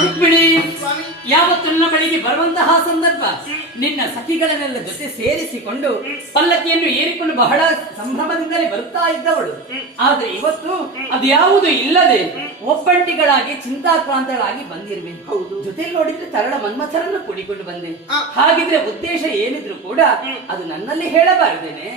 ರುಕ್ಮಿಣಿ, ಯಾವತ್ತು ನನ್ನ ಬಳಿಗೆ ಬರುವಂತಹ ಸಂದರ್ಭ ನಿನ್ನ ಸಖಿಗಳನ್ನೆಲ್ಲ ಜೊತೆ ಸೇರಿಸಿಕೊಂಡು ಪಲ್ಲಕ್ಕಿಯನ್ನು ಏರಿಕೊಂಡು ಬಹಳ ಸಂಭ್ರಮದಿಂದಲೇ ಬರುತ್ತಾ ಇದ್ದವಳು. ಆದ್ರೆ ಇವತ್ತು ಅದ್ಯಾವುದು ಇಲ್ಲದೆ ಒಬ್ಬಂಟಿಗಳಾಗಿ ಚಿಂತಾಕ್ರಾಂತಗಳಾಗಿ ಬಂದಿರುವೆ. ಜೊತೆಲಿ ನೋಡಿದ್ರೆ ತರಳ ಮನ್ಮಥರನ್ನು ಕೂಡಿಕೊಂಡು ಬಂದೆ. ಹಾಗಿದ್ರೆ ಉದ್ದೇಶ ಏನಿದ್ರು ಕೂಡ ಅದು ನನ್ನಲ್ಲಿ ಹೇಳಬಾರದೇನೆ.